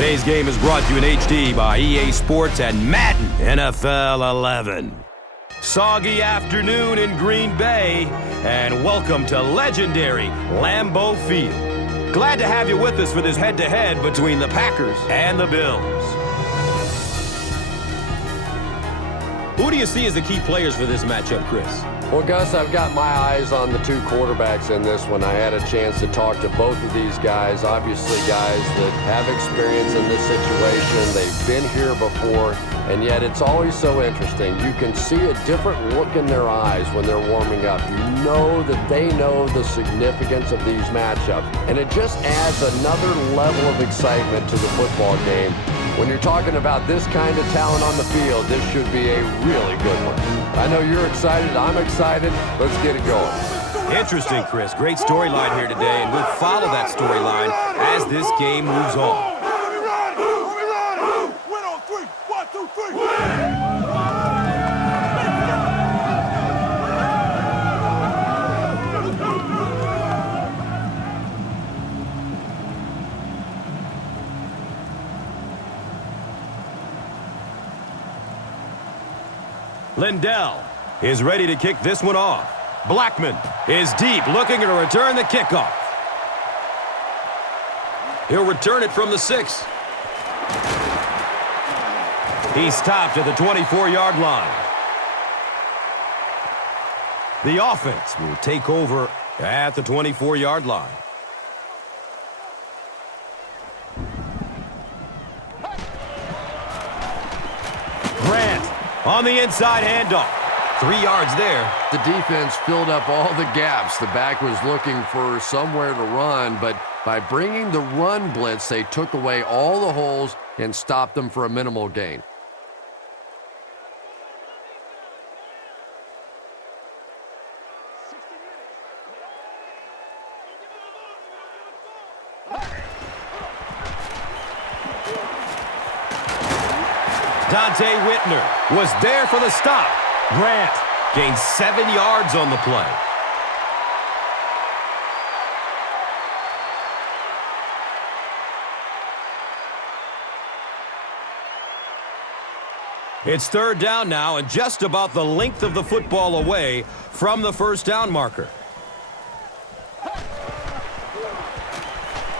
Today's game is brought to you in HD by EA Sports and Madden NFL 11. Soggy afternoon in Green Bay, and welcome to legendary Lambeau Field. Glad to have you with us for this head-to-head between the Packers and the Bills. Who do you see as the key players for this matchup, Chris? Well, Gus, I've got my eyes on the two quarterbacks in this one. I had a chance to talk to both of these guys, obviously guys that have experience in this situation. They've been here before, and yet it's always so interesting. You can see a different look in their eyes when they're warming up. You know that they know the significance of these matchups, and it just adds another level of excitement to the football game. When you're talking about this kind of talent on the field, this should be a really good one. I know you're excited. I'm excited. Let's get it going. Interesting, Chris. Great storyline here today, and we'll follow that storyline as this game moves on. Win on three. 1, 2, 3. Lindell is ready to kick this one off. Blackman is deep, looking to return the kickoff. He'll return it from the 6. He's stopped at the 24-yard line. The offense will take over at the 24-yard line. Grant on the inside handoff. 3 yards there. The defense filled up all the gaps. The back was looking for somewhere to run, but by bringing the run blitz, they took away all the holes and stopped them for a minimal gain. Dante Whitner was there for the stop. Grant gained 7 yards on the play. It's third down now and just about the length of the football away from the first down marker.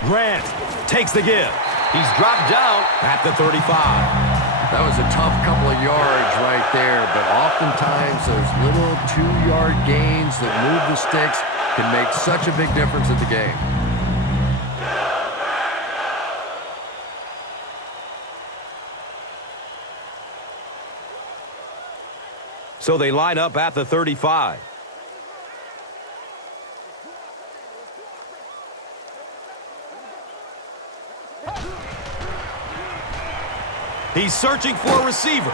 Grant takes the give. He's dropped down at the 35. That was a tough couple of yards right there, but oftentimes those little 2-yard gains that move the sticks can make such a big difference in the game. So they line up at the 35. He's searching for a receiver.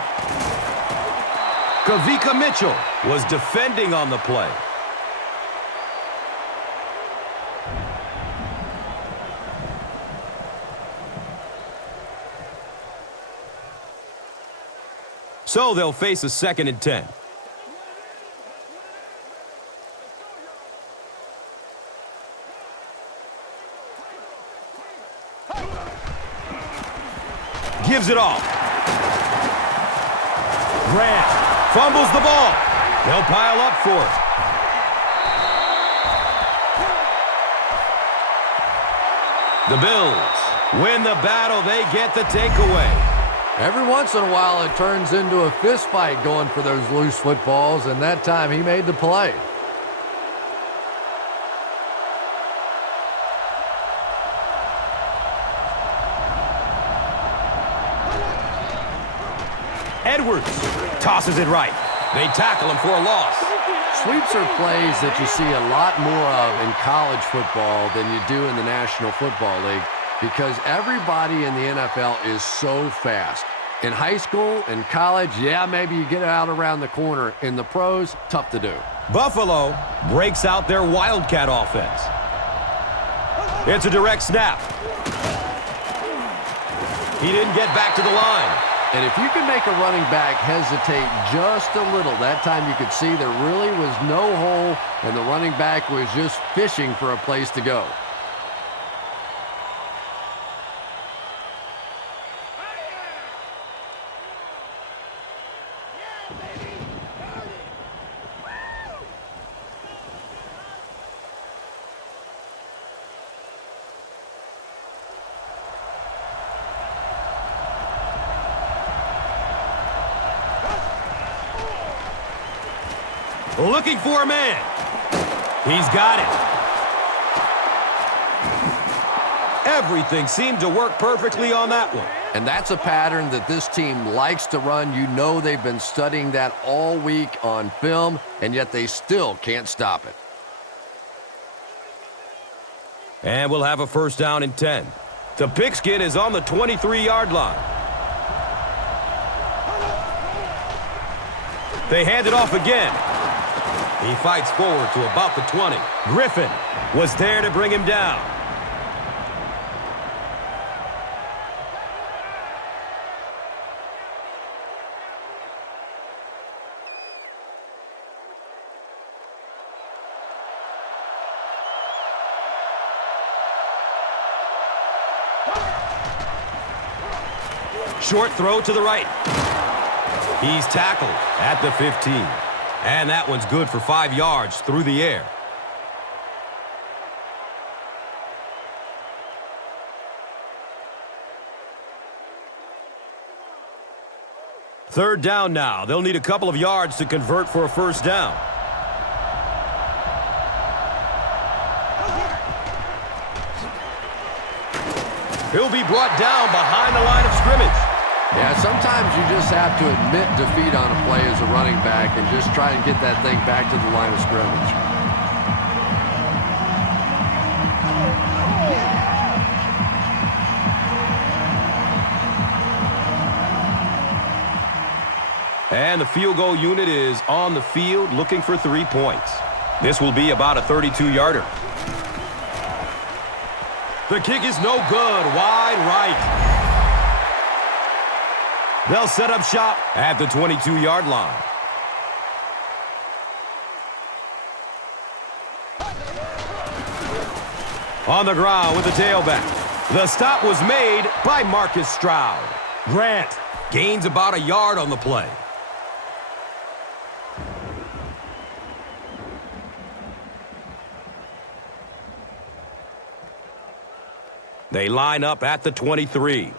Kavika Mitchell was defending on the play. So they'll face a 2nd and 10. Gives it off. Grant fumbles the ball. They'll pile up for it. The Bills win the battle. They get the takeaway. Every once in a while, it turns into a fist fight going for those loose footballs, and that time he made the play. Edwards tosses it right. They tackle him for a loss. Sweeps are plays that you see a lot more of in college football than you do in the National Football League because everybody in the NFL is so fast. In high school and college, yeah, maybe you get out around the corner. In the pros, tough to do. Buffalo breaks out their Wildcat offense. It's a direct snap. He didn't get back to the line. And if you can make a running back hesitate just a little, that time you could see there really was no hole and the running back was just fishing for a place to go. Looking for a man. He's got it. Everything seemed to work perfectly on that one. And that's a pattern that this team likes to run. You know they've been studying that all week on film, and yet they still can't stop it. And we'll have a first down and 10. The pigskin is on the 23-yard line. They hand it off again. He fights forward to about the 20. Griffin was there to bring him down. Short throw to the right. He's tackled at the 15. And that one's good for 5 yards through the air. Third down now. They'll need a couple of yards to convert for a first down. He'll be brought down behind the line of scrimmage. Yeah, sometimes you just have to admit defeat on a play as a running back and just try and get that thing back to the line of scrimmage. And the field goal unit is on the field looking for 3 points. This will be about a 32-yarder. The kick is no good. Wide right. They'll set up shop at the 22-yard line. On the ground with the tailback. The stop was made by Marcus Stroud. Grant gains about a yard on the play. They line up at the 23.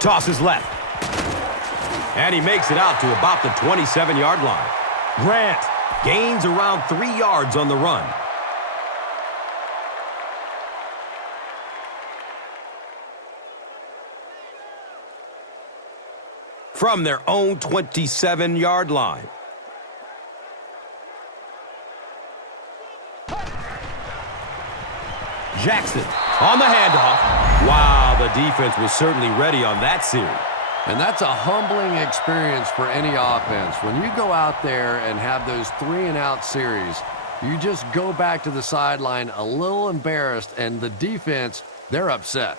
Tosses left. And he makes it out to about the 27-yard line. Grant gains around 3 yards on the run. From their own 27-yard line. Jackson on the handoff. Wow, the defense was certainly ready on that series. And that's a humbling experience for any offense. When you go out there and have those 3-and-out series, you just go back to the sideline a little embarrassed, and the defense, they're upset.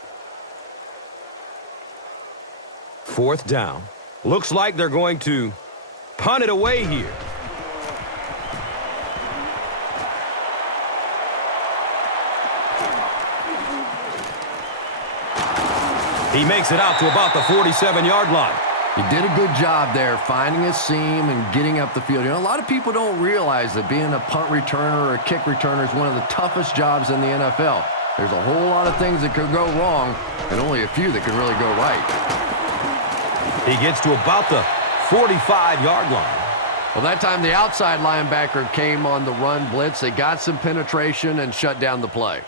Fourth down. Looks like they're going to punt it away here. He makes it out to about the 47-yard line. He did a good job there finding a seam and getting up the field. You know, a lot of people don't realize that being a punt returner or a kick returner is one of the toughest jobs in the NFL. There's a whole lot of things that could go wrong and only a few that can really go right. He gets to about the 45-yard line. Well, that time the outside linebacker came on the run blitz. They got some penetration and shut down the play.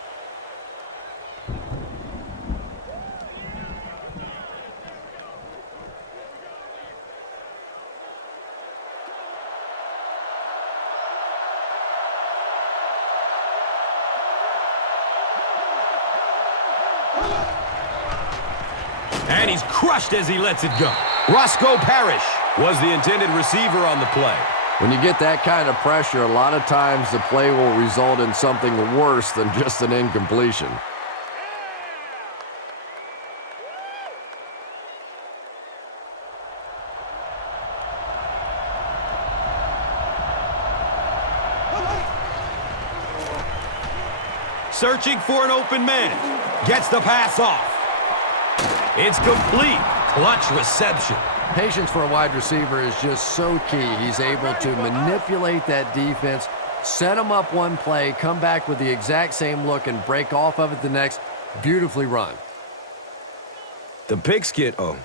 And he's crushed as he lets it go. Roscoe Parrish was the intended receiver on the play. When you get that kind of pressure, a lot of times the play will result in something worse than just an incompletion. Searching for an open man. Gets the pass off. It's complete. Clutch reception. Patience for a wide receiver is just so key. He's able to manipulate that defense, set them up one play, come back with the exact same look, and break off of it the next. Beautifully run. The pigskin. Oh.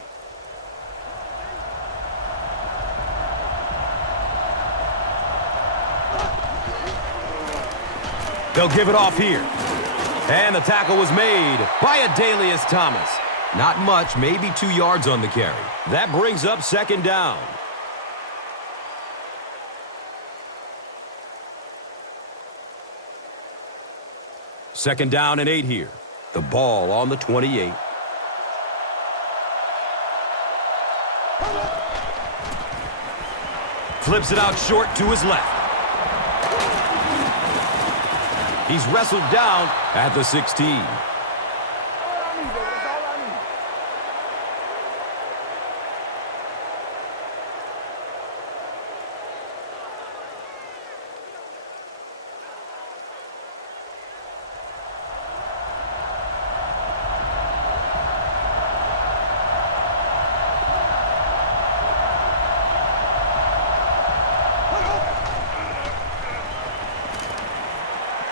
They'll give it off here. And the tackle was made by Adalius Thomas. Not much, maybe 2 yards on the carry. That brings up second down. Second down and 8 here. The ball on the 28. Flips it out short to his left. He's wrestled down at the 16.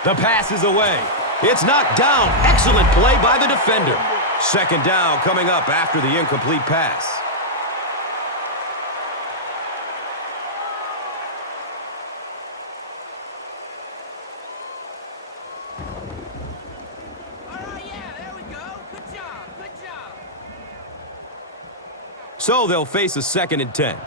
The pass is away. It's knocked down. Excellent play by the defender. Second down coming up after the incomplete pass. All right, yeah, there we go. Good job, good job. So they'll face a 2nd and 10.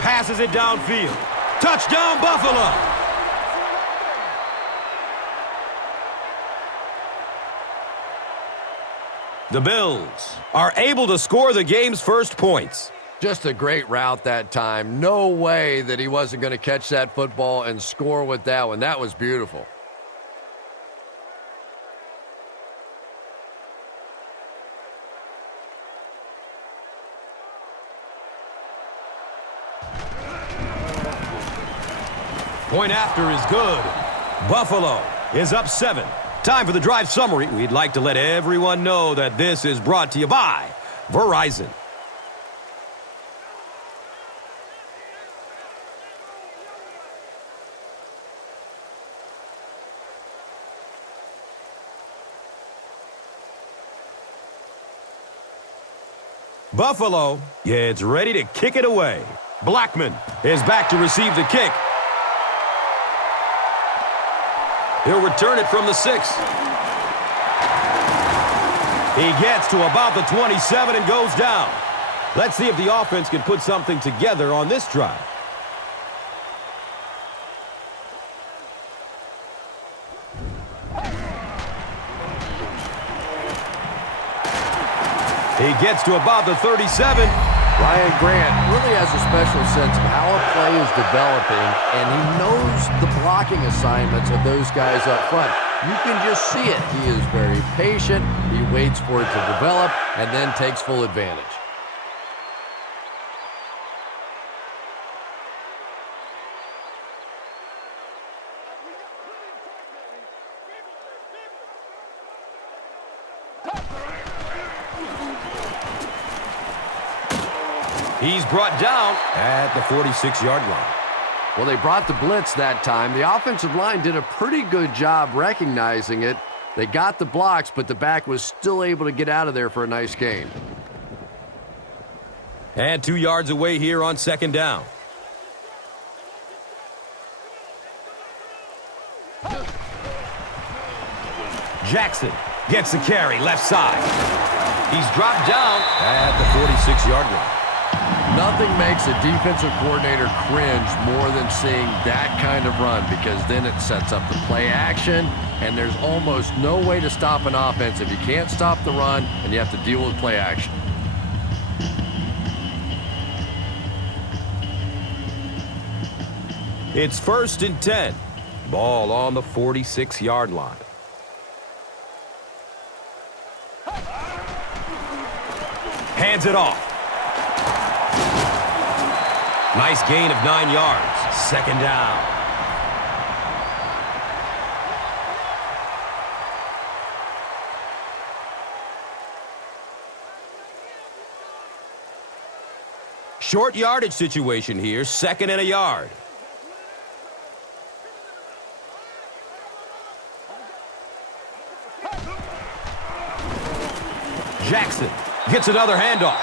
Passes it downfield. Touchdown, Buffalo! The Bills are able to score the game's first points. Just a great route that time. No way that he wasn't going to catch that football and score with that one. That was beautiful. Point after is good. Buffalo is up 7. Time for the drive summary. We'd like to let everyone know that this is brought to you by Verizon. Buffalo, it's ready to kick it away. Blackman is back to receive the kick. He'll return it from the 6. He gets to about the 27 and goes down. Let's see if the offense can put something together on this drive. He gets to about the 37. Ryan Grant really has a special sense of how a play is developing, and he knows the blocking assignments of those guys up front. You can just see it. He is very patient. He waits for it to develop and then takes full advantage. He's brought down at the 46-yard line. Well, they brought the blitz that time. The offensive line did a pretty good job recognizing it. They got the blocks, but the back was still able to get out of there for a nice gain. And 2 yards away here on second down. Jackson gets the carry left side. He's dropped down at the 46-yard line. Nothing makes a defensive coordinator cringe more than seeing that kind of run, because then it sets up the play action, and there's almost no way to stop an offense if you can't stop the run and you have to deal with play action. It's 1st and 10. Ball on the 46-yard line. Hands it off. Nice gain of 9 yards. Second down. Short yardage situation here, 2nd and a yard. Jackson gets another handoff.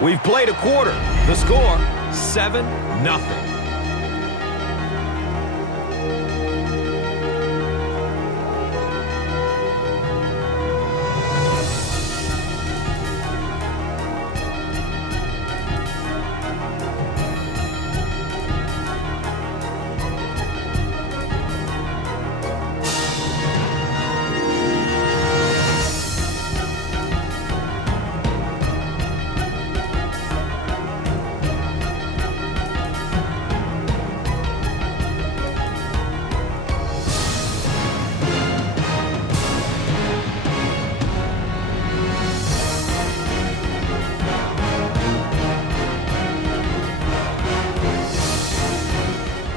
We've played a quarter. The score, 7-0.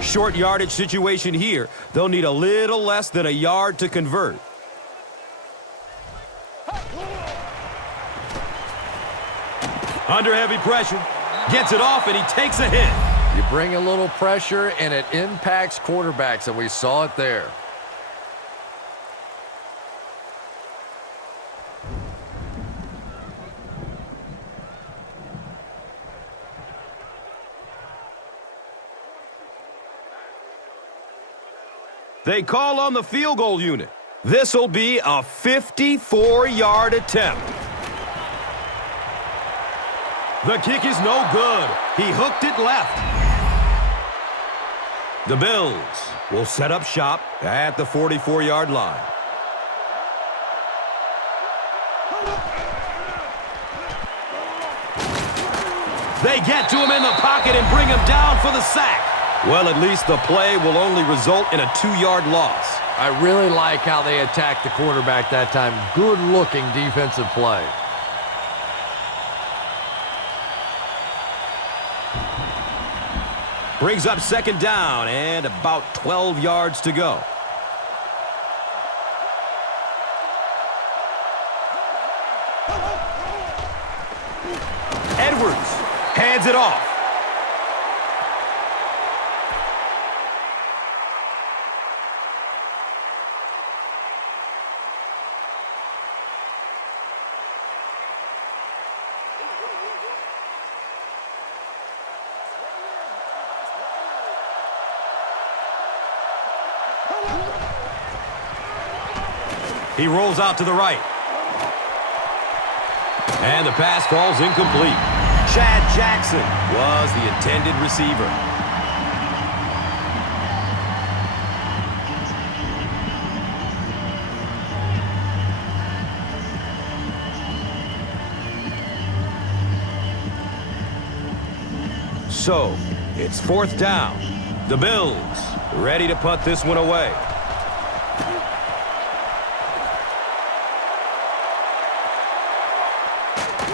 Short yardage situation here. They'll need a little less than a yard to convert. Under heavy pressure. Gets it off and he takes a hit. You bring a little pressure and it impacts quarterbacks, and we saw it there. They call on the field goal unit. This'll be a 54-yard attempt. The kick is no good. He hooked it left. The Bills will set up shop at the 44-yard line. They get to him in the pocket and bring him down for the sack. Well, at least the play will only result in a 2-yard loss. I really like how they attacked the quarterback that time. Good-looking defensive play. Brings up 2nd down and about 12 yards to go. Edwards hands it off. He rolls out to the right. And the pass falls incomplete. Chad Jackson was the intended receiver. So, it's 4th down. The Bills ready to punt this one away.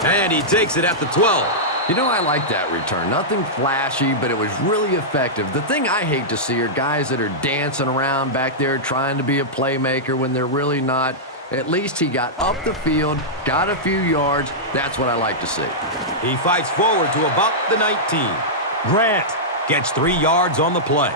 And he takes it at the 12. You know, I like that return. Nothing flashy, but it was really effective. The thing I hate to see are guys that are dancing around back there trying to be a playmaker when they're really not. At least he got up the field, got a few yards. That's what I like to see. He fights forward to about the 19. Grant gets 3 yards on the play.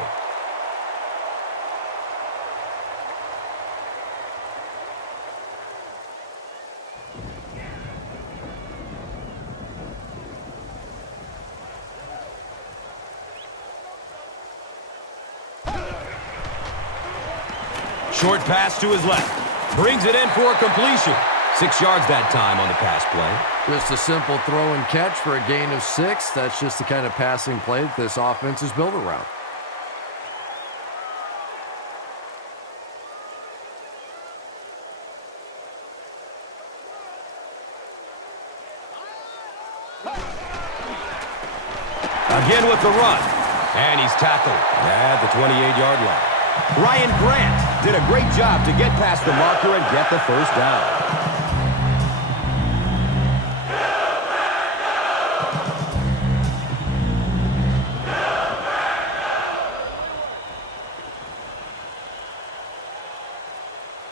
Short pass to his left. Brings it in for a completion. 6 yards that time on the pass play. Just a simple throw and catch for a gain of 6. That's just the kind of passing play that this offense is built around. Again with the run. And he's tackled at the 28-yard line. Ryan Grant did a great job to get past the marker and get the 1st down.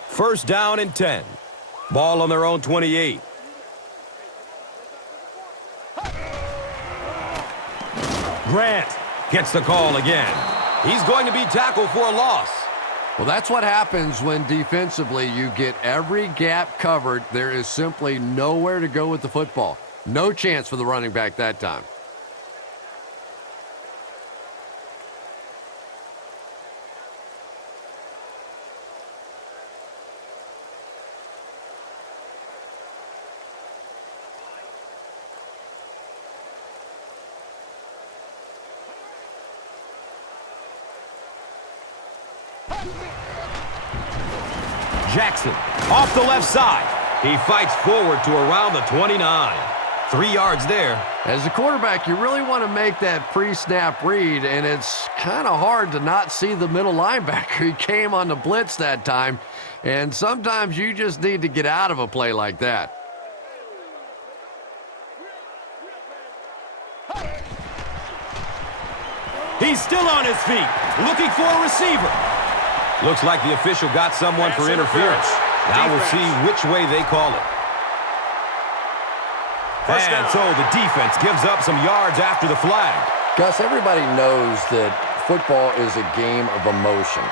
First down and 10. Ball on their own 28. Grant gets the call again. He's going to be tackled for a loss. Well, that's what happens when defensively you get every gap covered. There is simply nowhere to go with the football. No chance for the running back that time. Jackson off the left side. He fights forward to around the 29. 3 yards there. As a quarterback, you really want to make that pre-snap read, and it's kind of hard to not see the middle linebacker. He came on the blitz that time, and sometimes you just need to get out of a play like that. He's still on his feet, looking for a receiver. Looks like the official got someone for interference. Now we'll see which way they call it. And so the defense gives up some yards after the flag. Gus, everybody knows that football is a game of emotion,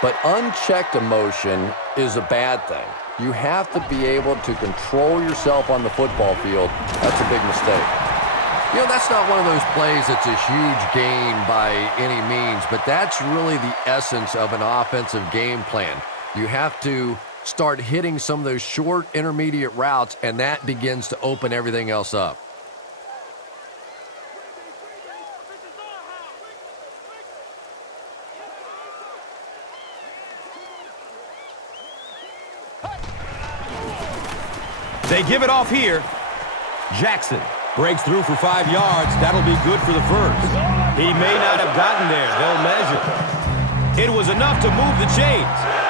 but unchecked emotion is a bad thing. You have to be able to control yourself on the football field. That's a big mistake. You know, that's not one of those plays that's a huge gain by any means, but that's really the essence of an offensive game plan. You have to start hitting some of those short intermediate routes, and that begins to open everything else up. They give it off here. Jackson breaks through for 5 yards. That'll be good for the first. He may not have gotten there. They'll measure. It was enough to move the chains.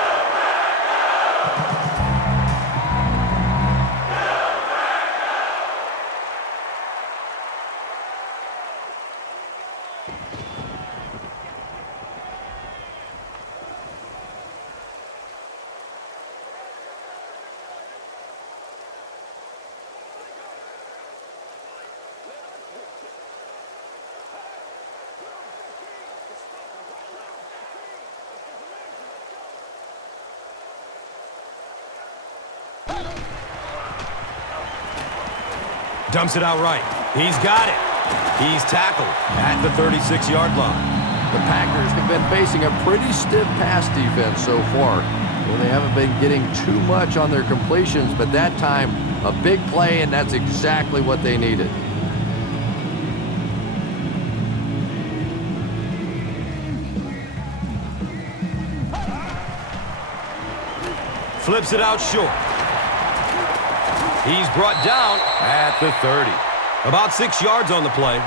Dumps it out right. He's got it. He's tackled at the 36-yard line. The Packers have been facing a pretty stiff pass defense so far. Well, they haven't been getting too much on their completions, but that time, a big play, and that's exactly what they needed. Flips it out short. He's brought down at the 30. About 6 yards on the play.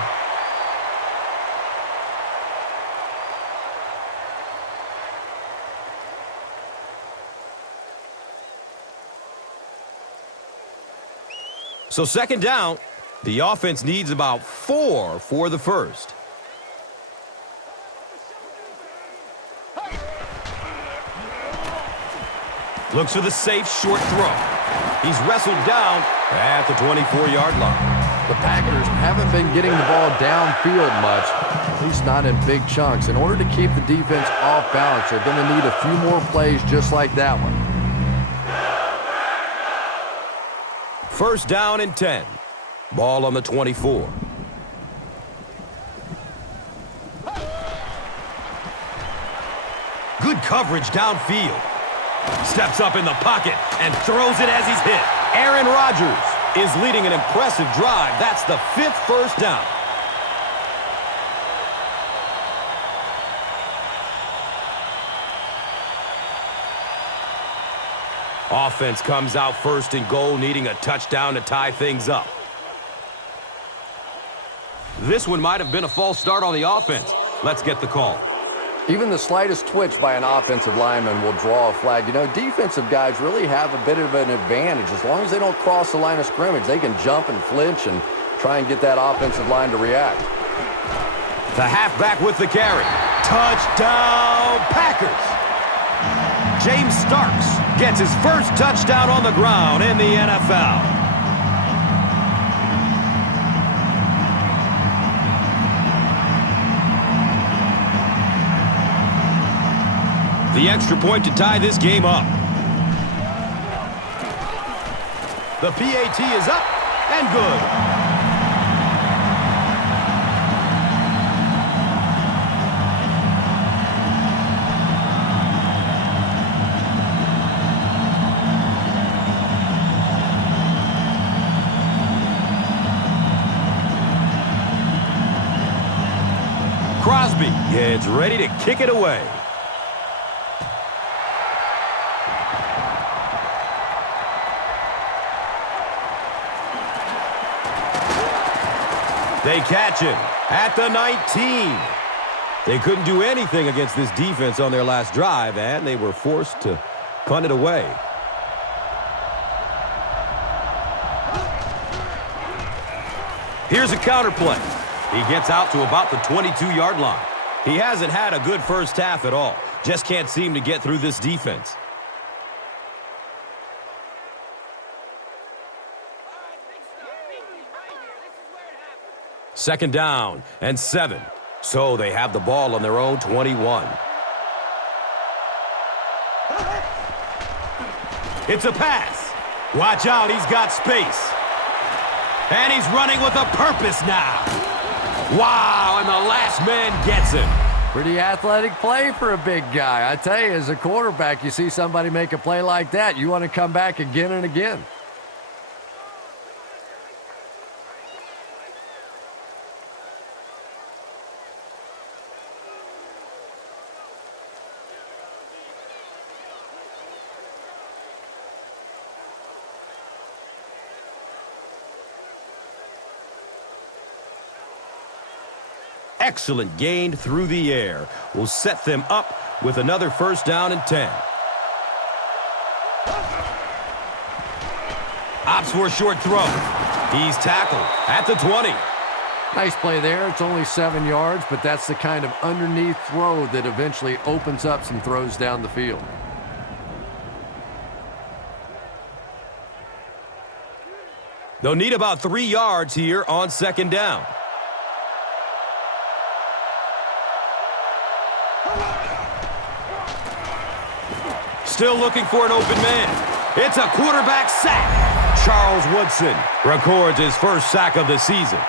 So second down, the offense needs about 4 for the first. Looks for the safe short throw. He's wrestled down at the 24-yard line. The Packers haven't been getting the ball downfield much, at least not in big chunks. In order to keep the defense off balance, they're going to need a few more plays just like that one. First down and 10. Ball on the 24. Good coverage downfield. Steps up in the pocket and throws it as he's hit. Aaron Rodgers is leading an impressive drive. That's the 5th first down. Offense comes out first and goal, needing a touchdown to tie things up. This one might have been a false start on the offense. Let's get the call. Even the slightest twitch by an offensive lineman will draw a flag. You know, defensive guys really have a bit of an advantage. As long as they don't cross the line of scrimmage, they can jump and flinch and try and get that offensive line to react. The halfback with the carry. Touchdown, Packers! James Starks gets his first touchdown on the ground in the NFL. The extra point to tie this game up. The PAT is up and good. Crosby gets ready to kick it away. They catch him at the 19. They couldn't do anything against this defense on their last drive, and they were forced to punt it away. Here's a counter play. He gets out to about the 22-yard line. He hasn't had a good first half at all. Just can't seem to get through this defense. Second down and 7. So they have the ball on their own 21. It's a pass. Watch out, he's got space. And he's running with a purpose now. Wow, and the last man gets him. Pretty athletic play for a big guy. I tell you, as a quarterback, you see somebody make a play like that, you want to come back again and again. Excellent gain through the air will set them up with another first down and 10. Opts for a short throw. He's tackled at the 20. Nice play there. It's only 7 yards, but that's the kind of underneath throw that eventually opens up some throws down the field. They'll need about 3 yards here on second down. Still looking for an open man. It's a quarterback sack. Charles Woodson records his first sack of the season.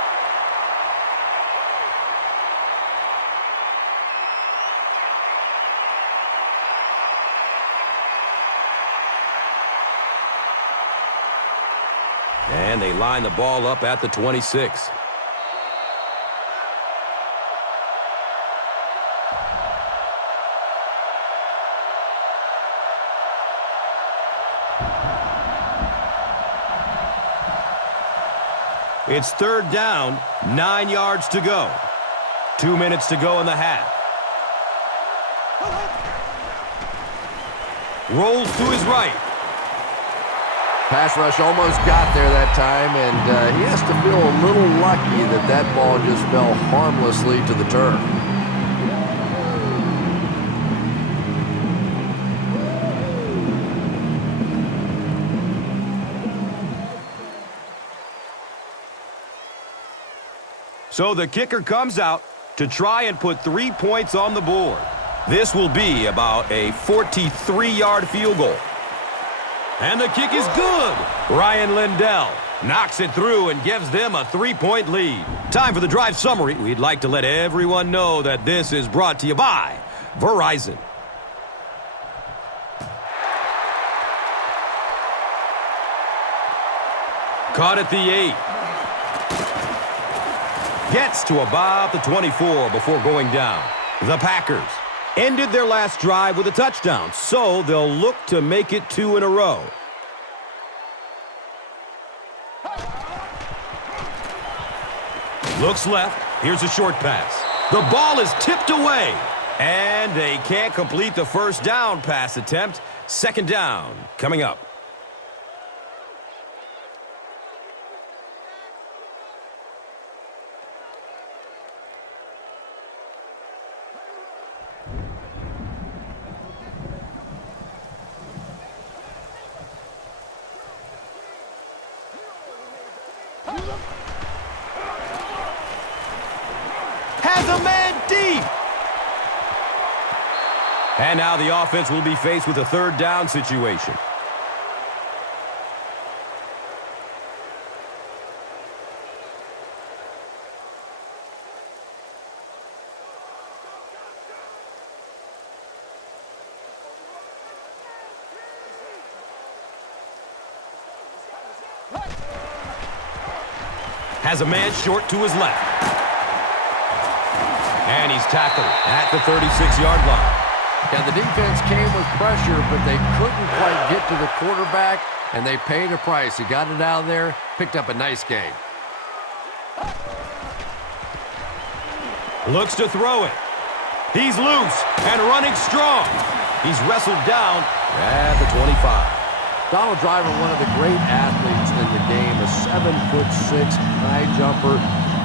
And they line the ball up at the 26. It's third down, 9 yards to go. 2 minutes to go in the half. Rolls to his right. Pass rush almost got there that time, and he has to feel a little lucky that that ball just fell harmlessly to the turf. So the kicker comes out to try and put 3 points on the board. This will be about a 43-yard field goal. And the kick is good. Ryan Lindell knocks it through and gives them a 3-point lead. Time for the drive summary. We'd like to let everyone know that this is brought to you by Verizon. Caught at the 8. Gets to about the 24 before going down. The Packers ended their last drive with a touchdown, so they'll look to make it 2 in a row. Looks left. Here's a short pass. The ball is tipped away, and they can't complete the first down pass attempt. Second down coming up. Has a man deep. And now the offense will be faced with a third down situation. Has a man short to his left. And he's tackled at the 36-yard line. Yeah, the defense came with pressure, but they couldn't quite get to the quarterback, and they paid a price. He got it out of there, picked up a nice gain. Looks to throw it. He's loose and running strong. He's wrestled down at the 25. Donald Driver, one of the great athletes in the game, a 7'6" high jumper.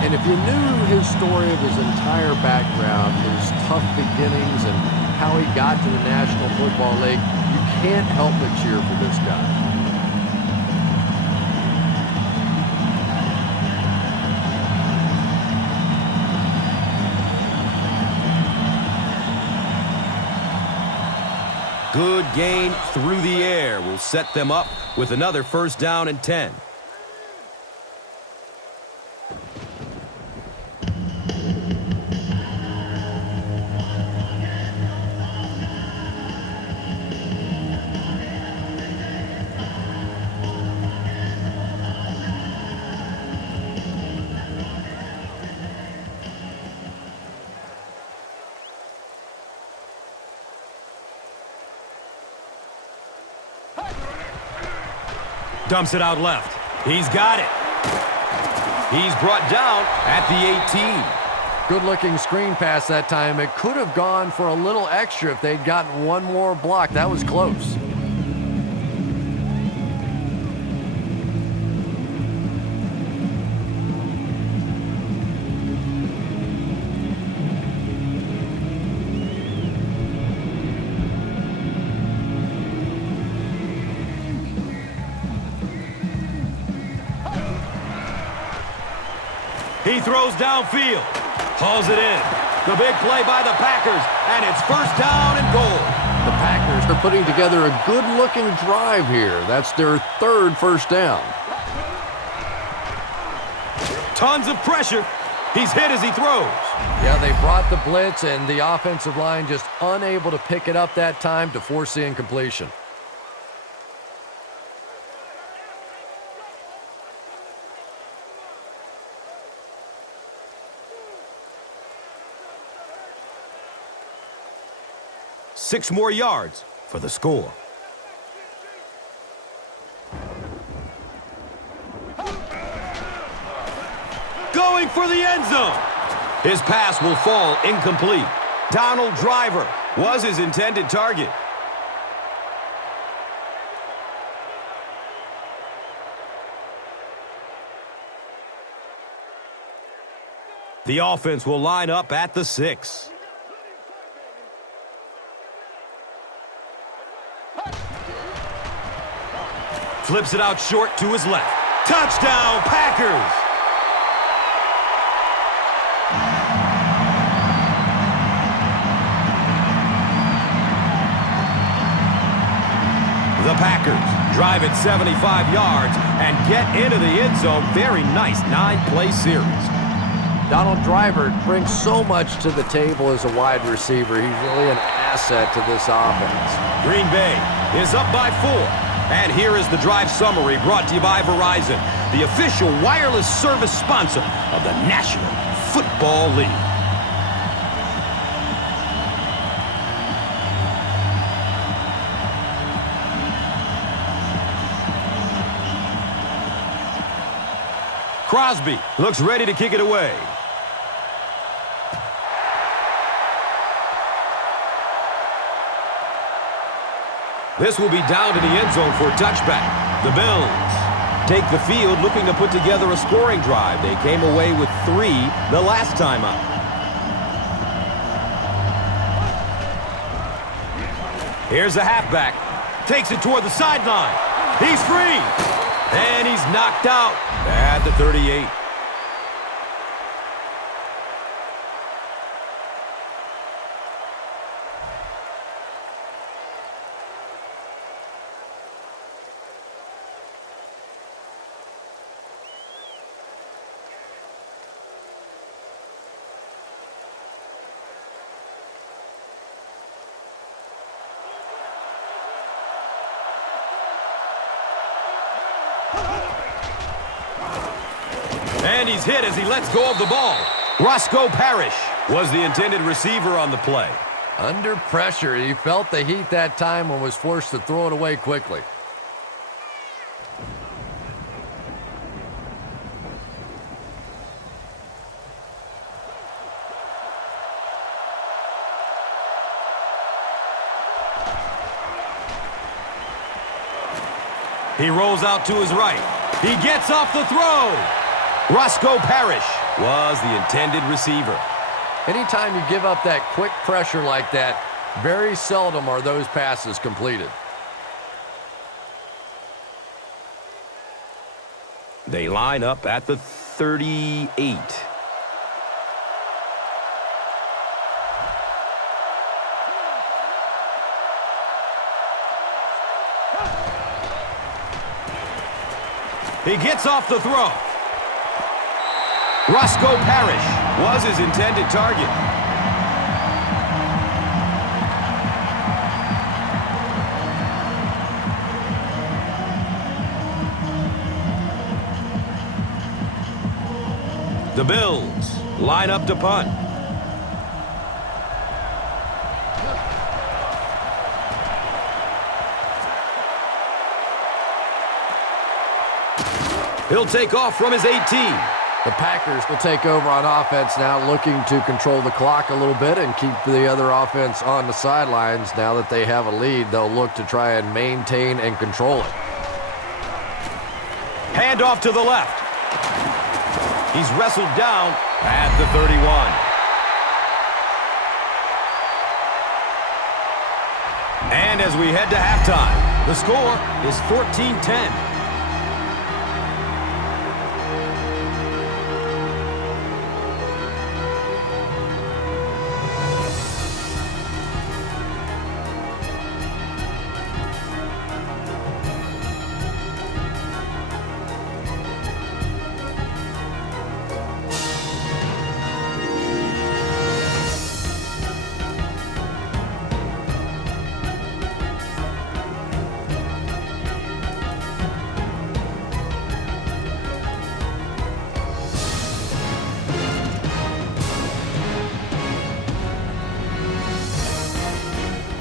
And if you knew his story of his entire background, his tough beginnings and how he got to the National Football League, you can't help but cheer for this guy. Good gain through the air will set them up with another first down and 10. Dumps it out left. He's got it. He's brought down at the 18. Good-looking screen pass that time. It could have gone for a little extra if they'd gotten one more block. That was close. He throws downfield, hauls it in. The big play by the Packers, and it's first down and goal. The Packers are putting together a good-looking drive here. That's their third first down. Tons of pressure. He's hit as he throws. Yeah, they brought the blitz, and the offensive line just unable to pick it up that time to force the incompletion. Six more yards for the score. Going for the end zone. His pass will fall incomplete. Donald Driver was his intended target. The offense will line up at the 6. Flips it out short to his left. Touchdown, Packers! The Packers drive it 75 yards and get into the end zone. Very nice 9-play series. Donald Driver brings so much to the table as a wide receiver. He's really an asset to this offense. Green Bay is up by 4. And here is the drive summary brought to you by Verizon, the official wireless service sponsor of the National Football League. Crosby looks ready to kick it away. This will be down to the end zone for a touchback. The Bills take the field looking to put together a scoring drive. They came away with 3 the last time out. Here's the halfback. Takes it toward the sideline. He's free. And he's knocked out at the 38. he's hit as he lets go of the ball. Roscoe Parrish was the intended receiver on the play. Under pressure, he felt the heat that time and was forced to throw it away quickly. He rolls out to his right. He gets off the throw. Roscoe Parrish was the intended receiver. Anytime you give up that quick pressure like that, very seldom are those passes completed. They line up at the 38. He gets off the throw. Roscoe Parrish was his intended target. The Bills line up to punt. He'll take off from his 18. The Packers will take over on offense now, looking to control the clock a little bit and keep the other offense on the sidelines. Now that they have a lead, they'll look to try and maintain and control it. Hand off to the left. He's wrestled down at the 31. And as we head to halftime, the score is 14-10.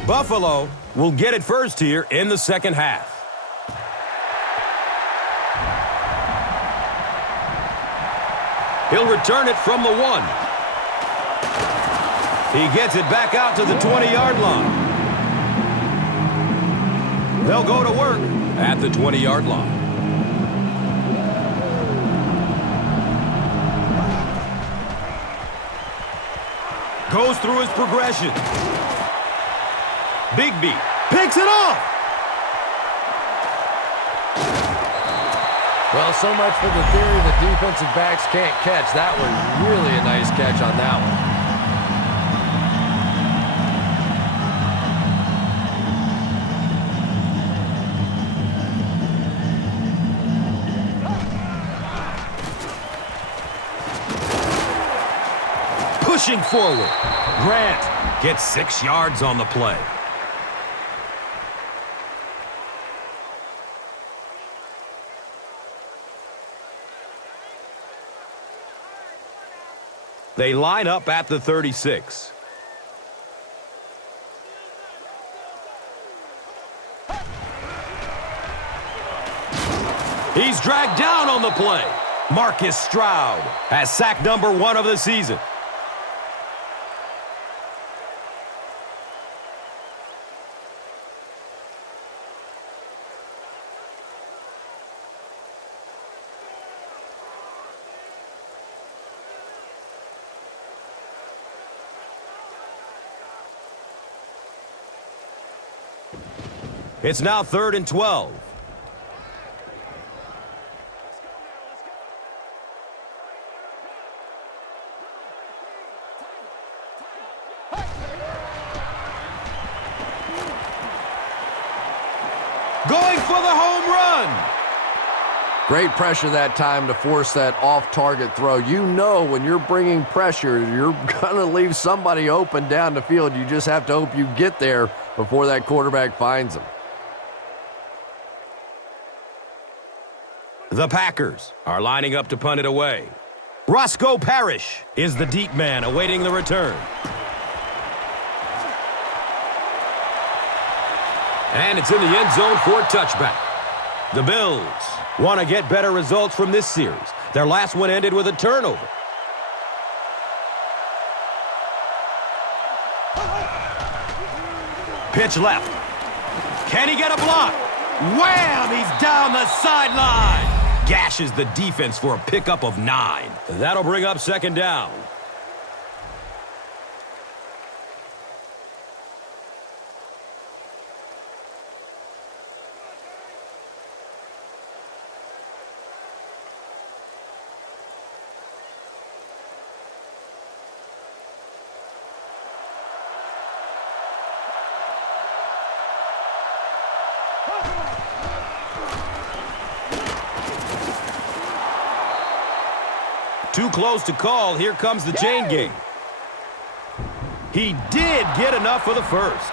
Buffalo will get it first here in the second half. He'll return it from the 1. He gets it back out to the 20-yard line. They'll go to work at the 20-yard line. Goes through his progression. Bigby picks it off. Well, so much for the theory that defensive backs can't catch. That was really a nice catch on that one. Pushing forward. Grant gets 6 yards on the play. They line up at the 36. He's dragged down on the play. Marcus Stroud has sack number 1 of the season. It's now 3rd and 12. Going for the home run. Great pressure that time to force that off-target throw. You know when you're bringing pressure, you're going to leave somebody open down the field. You just have to hope you get there before that quarterback finds them. The Packers are lining up to punt it away. Roscoe Parrish is the deep man awaiting the return. And it's in the end zone for a touchback. The Bills want to get better results from this series. Their last one ended with a turnover. Pitch left. Can he get a block? Wham! He's down the sideline. Gashes the defense for a pickup of 9. That'll bring up second down. Too close to call. Here comes the chain gang. He did get enough for the first.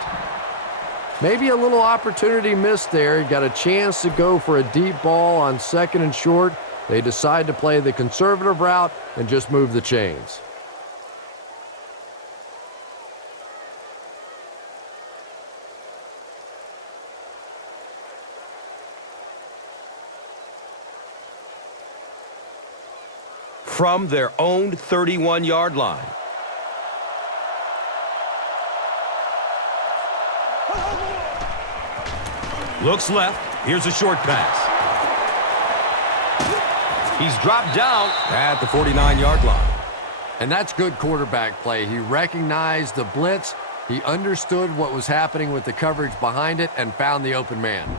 Maybe a little opportunity missed there. He got a chance to go for a deep ball on 2nd and short. They decide to play the conservative route and just move the chains. From their own 31-yard line. Looks left. Here's a short pass. He's dropped down at the 49-yard line. And that's good quarterback play. He recognized the blitz. He understood what was happening with the coverage behind it and found the open man.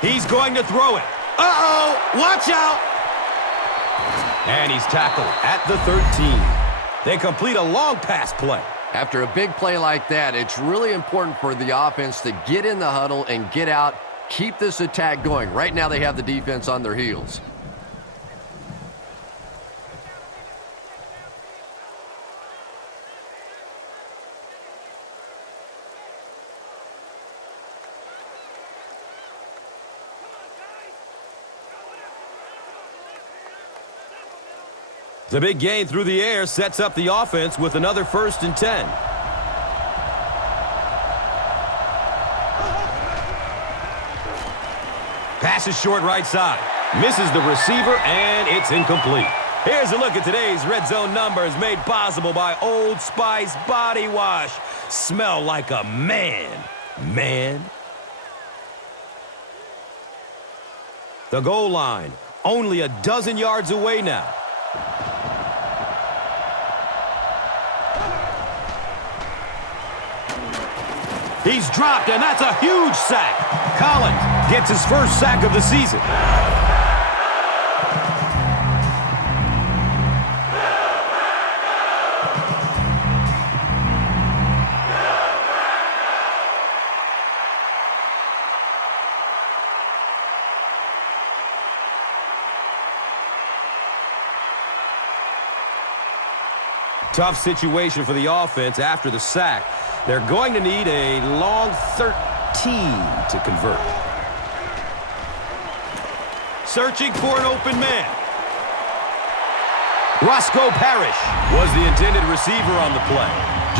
He's going to throw it. Uh-oh! Watch out! And he's tackled at the 13. They complete a long pass play. After a big play like that, it's really important for the offense to get in the huddle and get out, keep this attack going. Right now they have the defense on their heels. The big gain through the air sets up the offense with another 1st and 10. Passes short right side. Misses the receiver, and it's incomplete. Here's a look at today's Red Zone numbers made possible by Old Spice Body Wash. Smell like a man. Man. The goal line, only a dozen yards away now. He's dropped, and that's a huge sack. Collins gets his first sack of the season. Tough situation for the offense after the sack. They're going to need a long 13 to convert. Searching for an open man. Roscoe Parrish was the intended receiver on the play.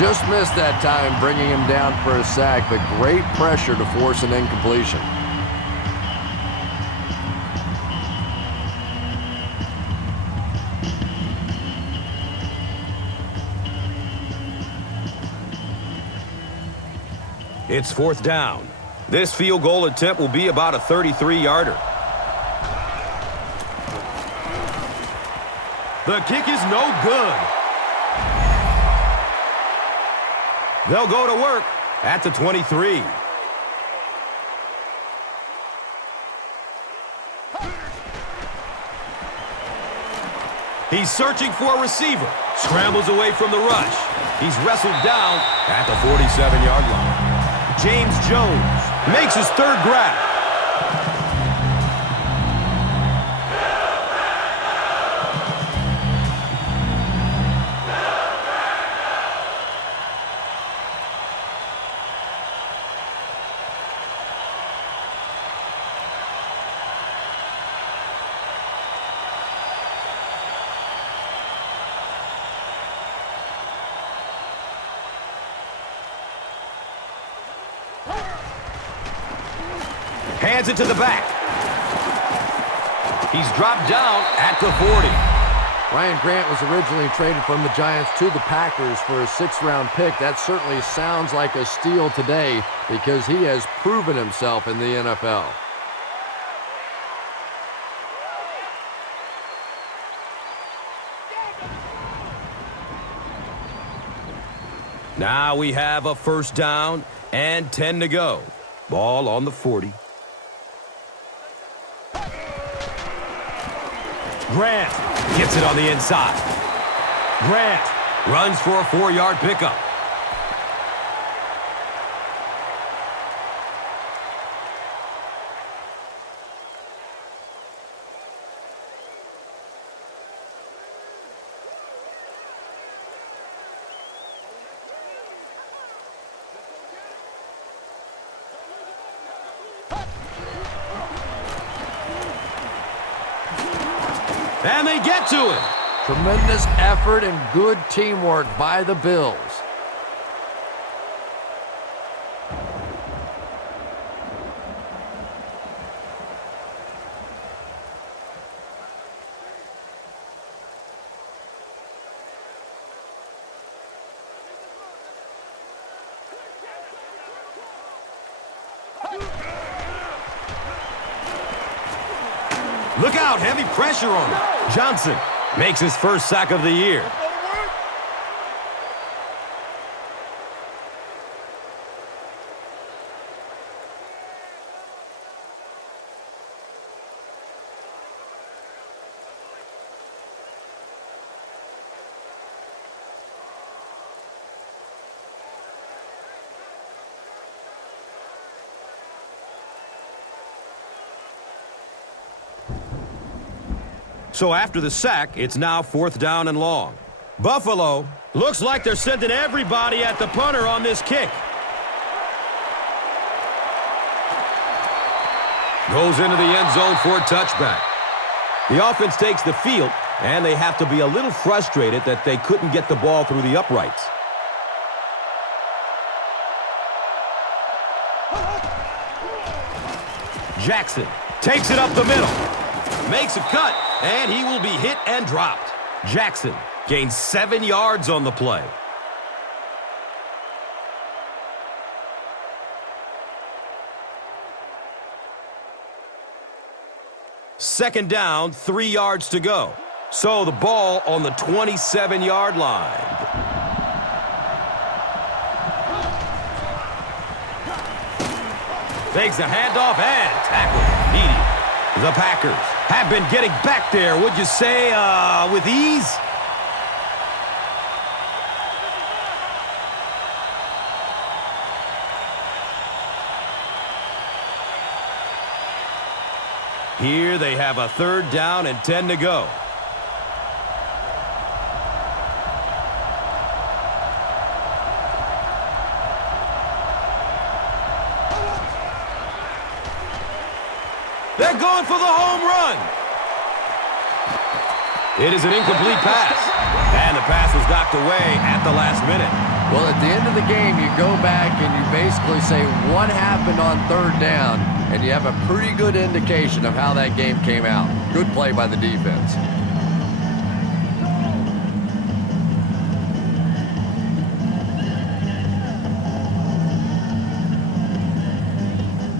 Just missed that time, bringing him down for a sack, but great pressure to force an incompletion. It's 4th down. This field goal attempt will be about a 33-yarder. The kick is no good. They'll go to work at the 23. He's searching for a receiver. Scrambles away from the rush. He's wrestled down at the 47-yard line. James Jones makes his third grab. Hands it to the back. He's dropped down at the 40. Ryan Grant was originally traded from the Giants to the Packers for a 6th-round pick. That certainly sounds like a steal today because he has proven himself in the NFL. Now we have a first down and 10 to go. Ball on the 40. Grant gets it on the inside. Grant runs for a 4-yard pickup. And they get to it. Tremendous effort and good teamwork by the Bills. Look out, heavy pressure on him. Johnson makes his first sack of the year. So after the sack, it's now 4th down and long. Buffalo looks like they're sending everybody at the punter on this kick. Goes into the end zone for a touchback. The offense takes the field, and they have to be a little frustrated that they couldn't get the ball through the uprights. Jackson takes it up the middle. Makes a cut, and he will be hit and dropped. Jackson gains 7 yards on the play. Second down, 3 yards to go. So the ball on the 27-yard line. Takes the handoff and tackle. Needy. The Packers have been getting back there, would you say, with ease? Here they have a 3rd down and 10 to go. They're going for the home run. It is an incomplete pass. And the pass was knocked away at the last minute. Well, at the end of the game, you go back and you basically say what happened on 3rd down, and you have a pretty good indication of how that game came out. Good play by the defense.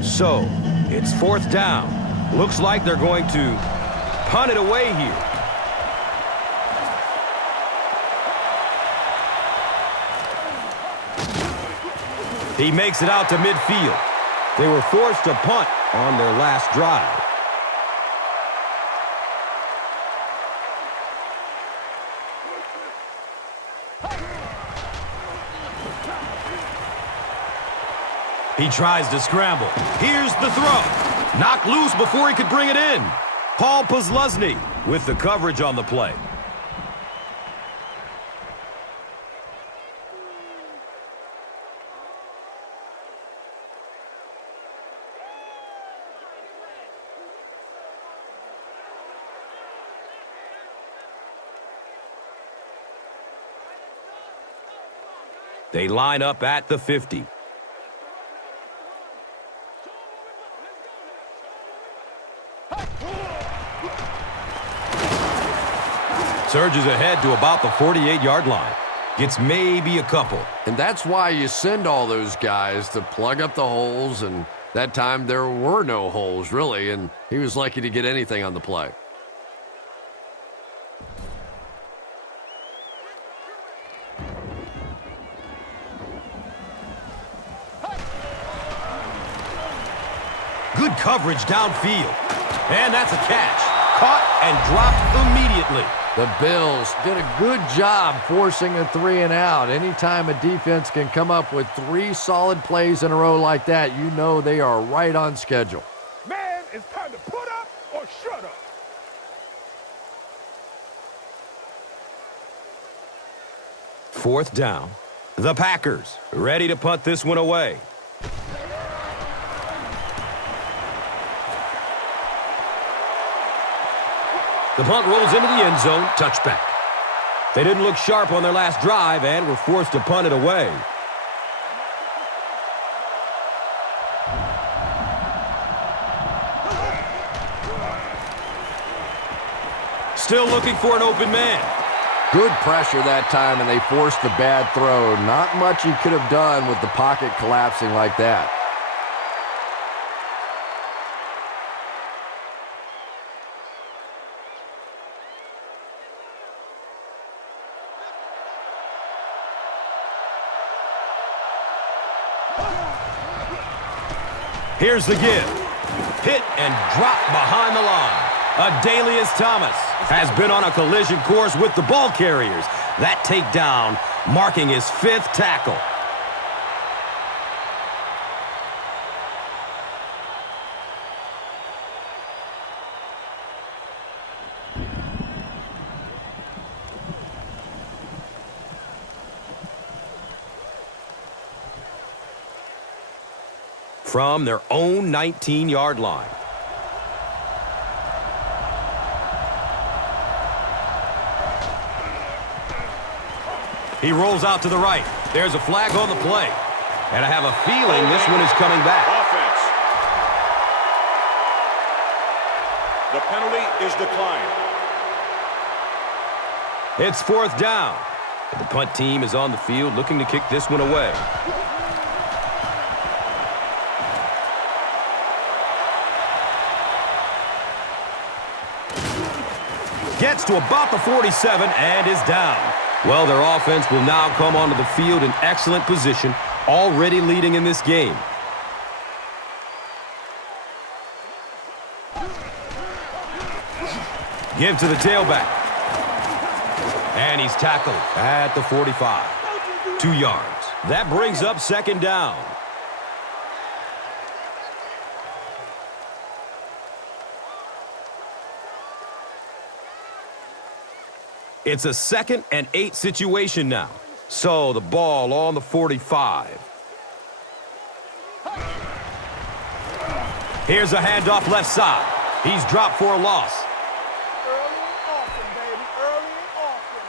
So, it's 4th down. Looks like they're going to punt it away here. He makes it out to midfield. They were forced to punt on their last drive. He tries to scramble. Here's the throw. Knocked loose before he could bring it in. Paul Posluszny with the coverage on the play. They line up at the 50. Surges ahead to about the 48-yard line. Gets maybe a couple. And that's why you send all those guys to plug up the holes, and that time there were no holes, really, and he was lucky to get anything on the play. Good coverage downfield. And that's a catch. Caught and dropped immediately. The Bills did a good job forcing a 3 and out. Anytime a defense can come up with 3 solid plays in a row like that, you know they are right on schedule. Man, it's time to put up or shut up. Fourth down. The Packers ready to punt this one away. The punt rolls into the end zone. Touchback. They didn't look sharp on their last drive and were forced to punt it away. Still looking for an open man. Good pressure that time, and they forced the bad throw. Not much he could have done with the pocket collapsing like that. Here's the give. Hit and drop behind the line. Adalius Thomas has been on a collision course with the ball carriers. That takedown marking his 5th tackle. From their own 19-yard line. He rolls out to the right. There's a flag on the play. And I have a feeling this one is coming back. Offense. The penalty is declined. It's 4th down. The punt team is on the field looking to kick this one away. Gets to about the 47 and is down. Well, their offense will now come onto the field in excellent position, already leading in this game. Give to the tailback. And he's tackled at the 45. 2 yards. That brings up 2nd down. It's a 2nd and 8 situation now. So the ball on the 45. Here's a handoff left side. He's dropped for a loss. Early and often, baby. Early and often.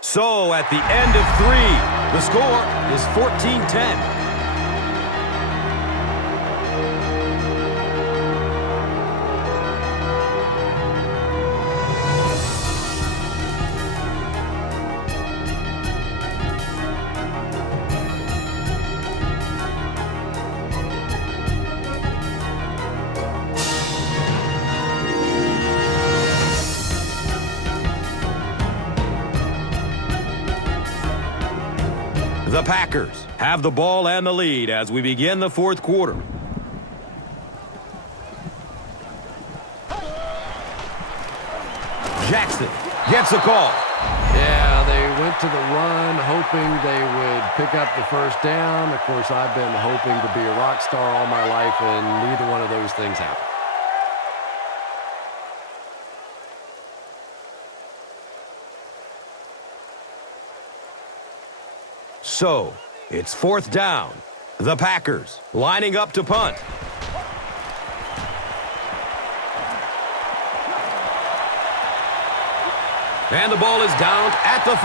So at the end of 3, the score is 14-10. Packers have the ball and the lead as we begin the fourth quarter. Jackson gets a call. Yeah, they went to the run, hoping they would pick up the first down. Of course, I've been hoping to be a rock star all my life, and neither one of those things happened. So, it's fourth down. The Packers lining up to punt. And the ball is down at the 5.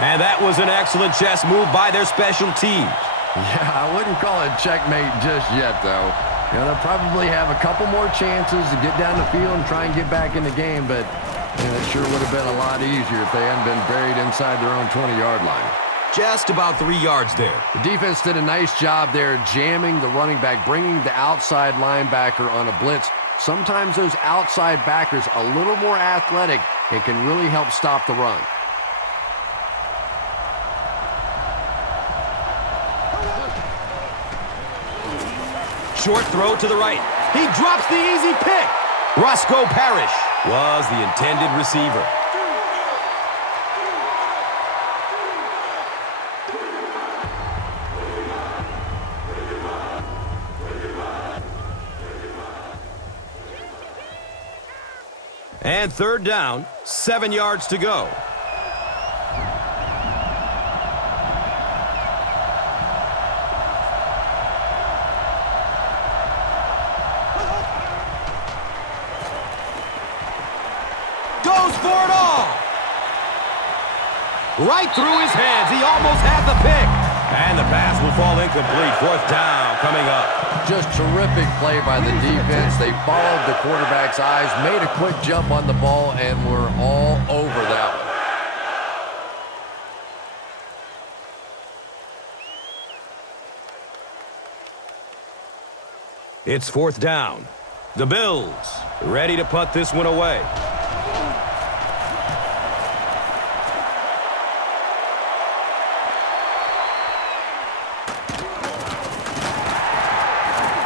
And that was an excellent chess move by their special teams. Yeah, I wouldn't call it checkmate just yet, though. You know, they'll probably have a couple more chances to get down the field and try and get back in the game, but it sure would have been a lot easier if they hadn't been buried inside their own 20-yard line. Just about 3 yards there. The defense did a nice job there jamming the running back, bringing the outside linebacker on a blitz. Sometimes those outside backers a little more athletic and can really help stop the run. Short throw to the right. He drops the easy pick. Roscoe Parrish was the intended receiver. And third down, 7 yards to go. Goes for it all. Right through his hands. He almost had the pick. And the pass will fall incomplete. Fourth down coming up. Just terrific play by the defense. They followed the quarterback's eyes, made a quick jump on the ball, and were all over that one. It's fourth down. The Bills ready to punt this one away.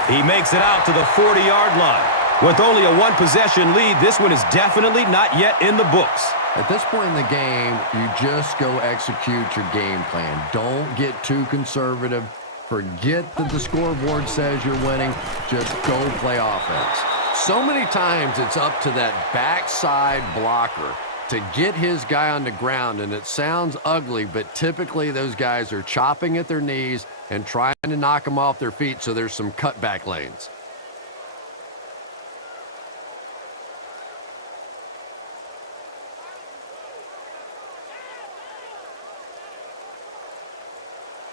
He makes it out to the 40-yard line. With only a one-possession lead, this one is definitely not yet in the books. At this point in the game, you just go execute your game plan. Don't get too conservative. Forget that the scoreboard says you're winning. Just go play offense. So many times it's up to that backside blocker to get his guy on the ground, and it sounds ugly, but typically those guys are chopping at their knees and trying to knock them off their feet, so there's some cutback lanes.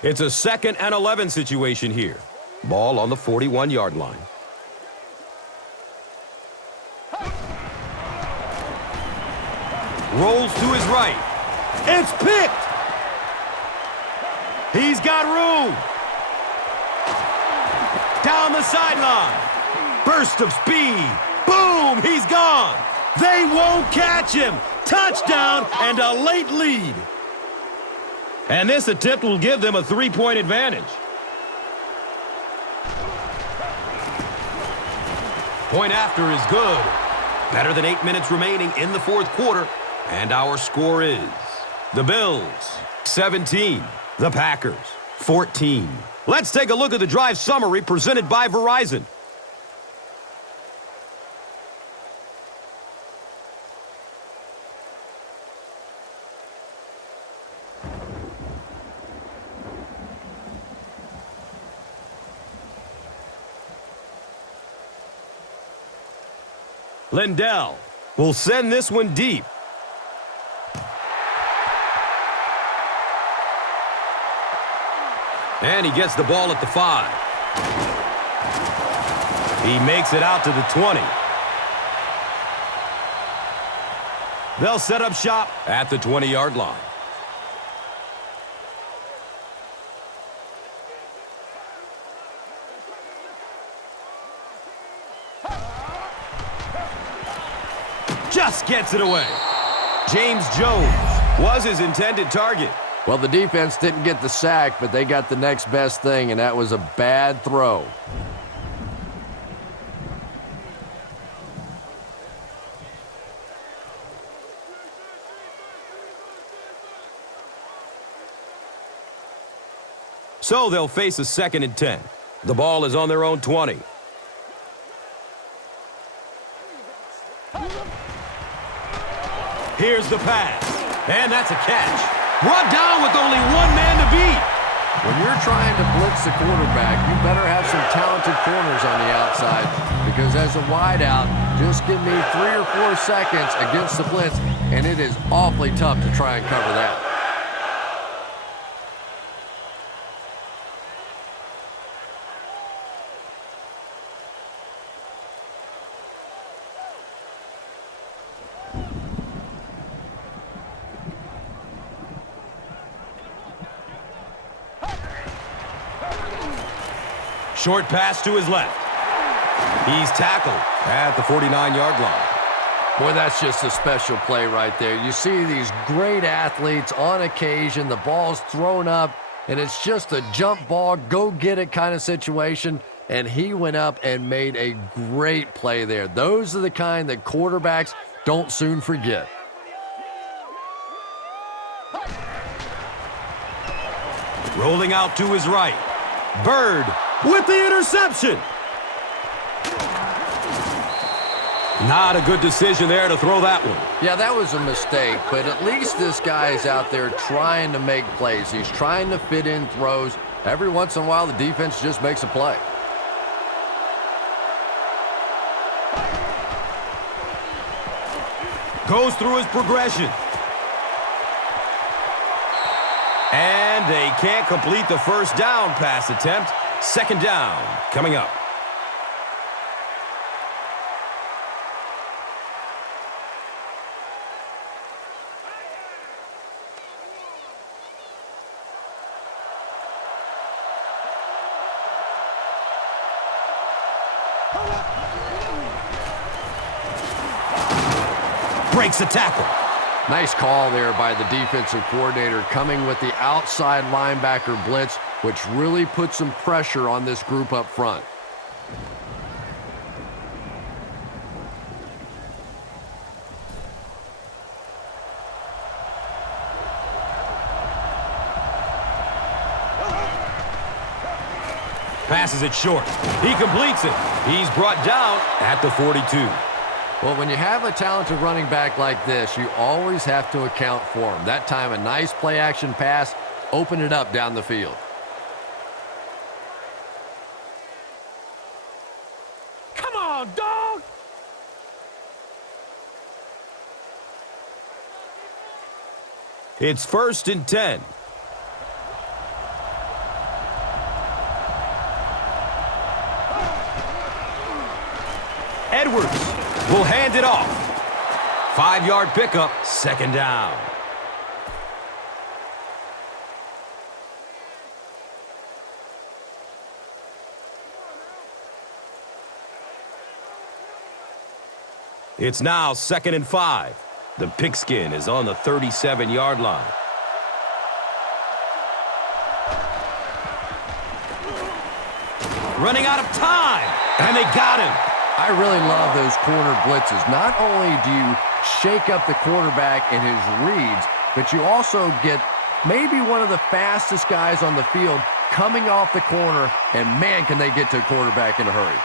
It's a 2nd and 11 situation here. Ball on the 41-yard line. Rolls to his right. It's picked. He's got room. Down the sideline. Burst of speed. Boom, he's gone. They won't catch him. Touchdown and a late lead. And this attempt will give them a 3-point advantage. Point after is good. Better than 8 minutes remaining in the fourth quarter. And our score is the Bills 17, the Packers 14. Let's take a look at the drive summary presented by Verizon. Lindell will send this one deep. And he gets the ball at the 5. He makes it out to the 20. They'll set up shop at the 20-yard line. Just gets it away. James Jones was his intended target. Well, the defense didn't get the sack, but they got the next best thing, and that was a bad throw. So they'll face a 2nd and 10. The ball is on their own 20. Here's the pass, and that's a catch. Brought down with only one man to beat. When you're trying to blitz the quarterback, you better have some talented corners on the outside, because as a wideout, just give me 3 or 4 seconds against the blitz, and it is awfully tough to try and cover that. Short pass to his left. He's tackled at the 49-yard line. Boy, that's just a special play right there. You see these great athletes on occasion, the ball's thrown up, and it's just a jump ball, go get it kind of situation, and he went up and made a great play there. Those are the kind that quarterbacks don't soon forget. Rolling out to his right. Bird with the interception. Not a good decision there to throw that one. Yeah, that was a mistake, but at least this guy's out there trying to make plays. He's trying to fit in throws. Every once in a while, the defense just makes a play. Goes through his progression. And they can't complete the first down pass attempt. 2nd down coming up. Breaks the tackle. Nice call there by the defensive coordinator, coming with the outside linebacker blitz, which really put some pressure on this group up front. Passes it short. He completes it. He's brought down at the 42. Well, when you have a talented running back like this, you always have to account for him. That time, a nice play-action pass opened it up down the field. Come on, dog! It's 1st and 10. Edwards will hand it off. 5-yard pickup, 2nd down. It's now 2nd and 5. The pigskin is on the 37-yard line. Running out of time, and they got him. I really love those corner blitzes. Not only do you shake up the quarterback in his reads, but you also get maybe one of the fastest guys on the field coming off the corner, and man, can they get to a quarterback in a hurry.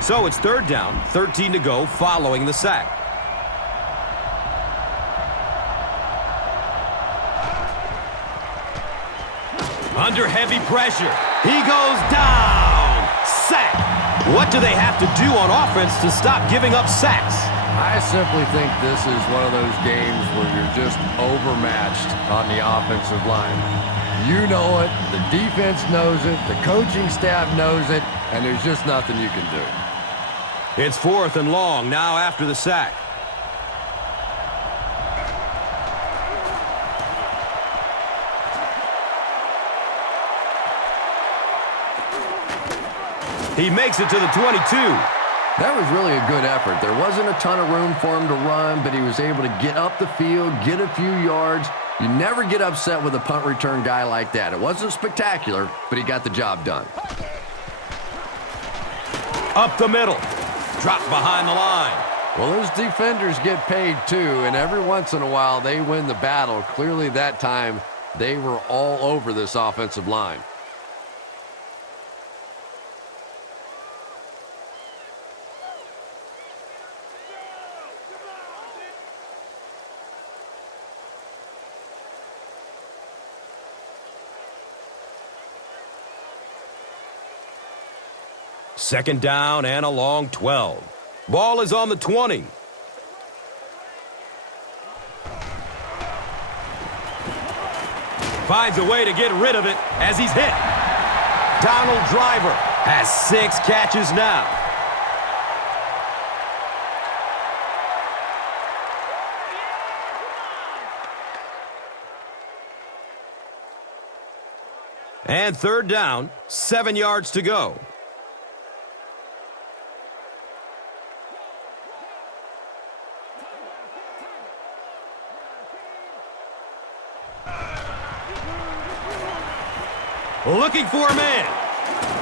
So it's 3rd down, 13 to go following the sack. Under heavy pressure. He goes down. Sack. What do they have to do on offense to stop giving up sacks? I simply think this is one of those games where you're just overmatched on the offensive line. You know it, the defense knows it, the coaching staff knows it, and there's just nothing you can do. It's 4th and long now after the sack. He makes it to the 22. That was really a good effort. There wasn't a ton of room for him to run, but he was able to get up the field, get a few yards. You never get upset with a punt return guy like that. It wasn't spectacular, but he got the job done. Up the middle. Dropped behind the line. Well, those defenders get paid too, and every once in a while they win the battle. Clearly that time they were all over this offensive line. Second down and a long 12. Ball is on the 20. Finds a way to get rid of it as he's hit. Donald Driver has 6 catches now. And third down, 7 yards to go. Looking for a man.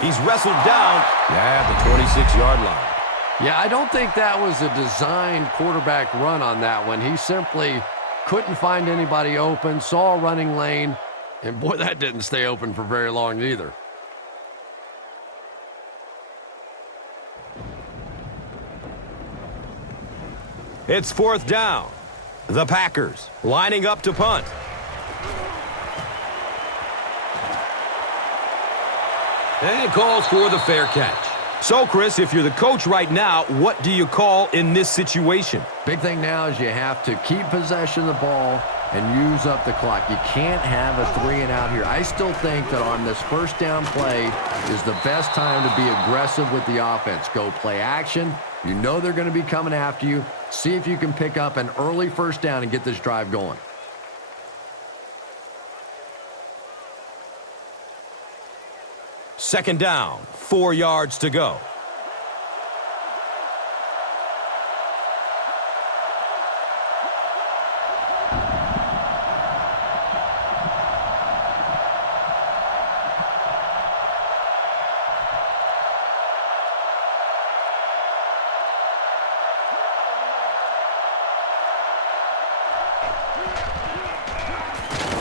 He's wrestled down at the 26-yard line. Yeah, I don't think that was a designed quarterback run on that one. He simply couldn't find anybody open, saw a running lane, and boy, that didn't stay open for very long either. It's fourth down. The Packers lining up to punt. And calls for the fair catch. So, Chris, if you're the coach right now, what do you call in this situation? Big thing now is you have to keep possession of the ball and use up the clock. You can't have a 3-and-out here. I still think that on this first down play is the best time to be aggressive with the offense. Go play action. You know they're going to be coming after you. See if you can pick up an early first down and get this drive going. Second down, 4 yards to go.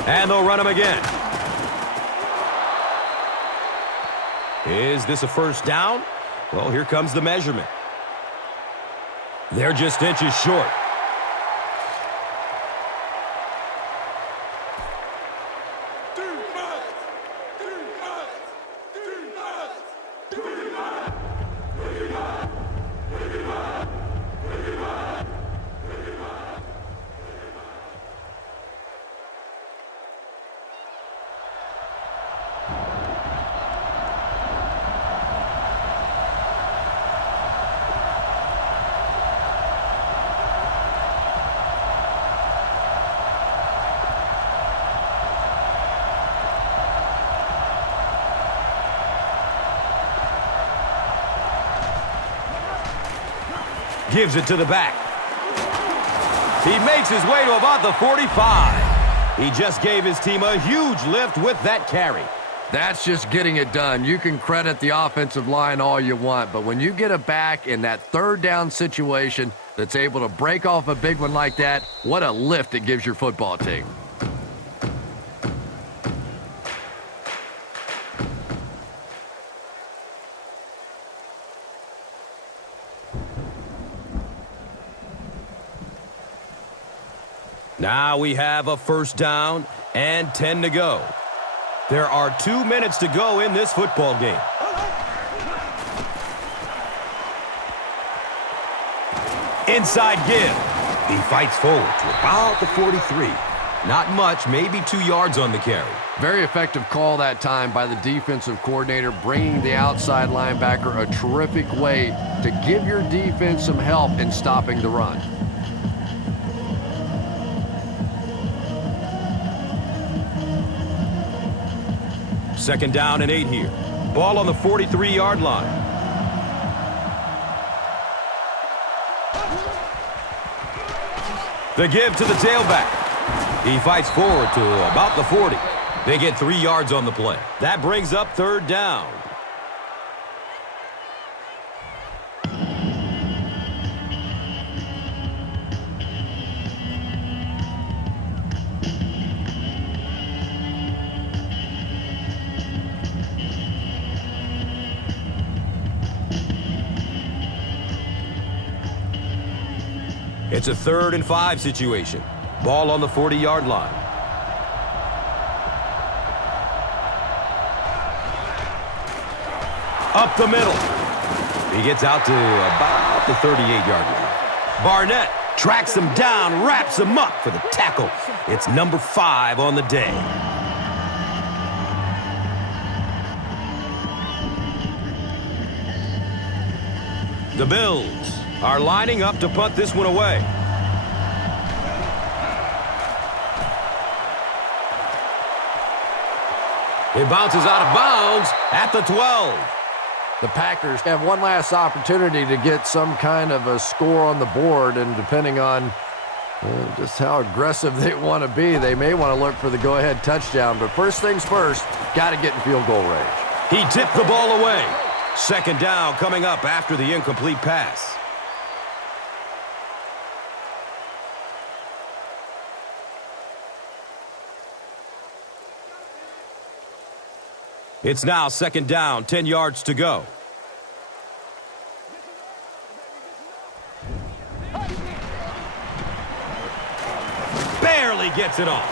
And they'll run him again. Is this a first down? Well, here comes the measurement. They're just inches short. Gives it to the back. He makes his way to about the 45. He just gave his team a huge lift with that carry. That's just getting it done. You can credit the offensive line all you want, but when you get a back in that third down situation that's able to break off a big one like that, what a lift it gives your football team. Now we have a first down and 10 to go. There are 2 minutes to go in this football game. Inside give. He fights forward to about the 43. Not much, maybe 2 yards on the carry. Very effective call that time by the defensive coordinator, bringing the outside linebacker a terrific way to give your defense some help in stopping the run. Second down and 8 here. Ball on the 43-yard line. The give to the tailback. He fights forward to about the 40. They get 3 yards on the play. That brings up third down. It's a 3rd and 5 situation. Ball on the 40-yard line. Up the middle. He gets out to about the 38-yard line. Barnett tracks him down, wraps him up for the tackle. It's number 5 on the day. The Bills are lining up to punt this one away. It bounces out of bounds at the 12. The Packers have one last opportunity to get some kind of a score on the board, and depending on just how aggressive they want to be, they may want to look for the go-ahead touchdown. But first things first, got to get in field goal range. He tipped the ball away. 2nd down coming up after the incomplete pass. It's now 2nd down, 10 yards to go. Barely gets it off.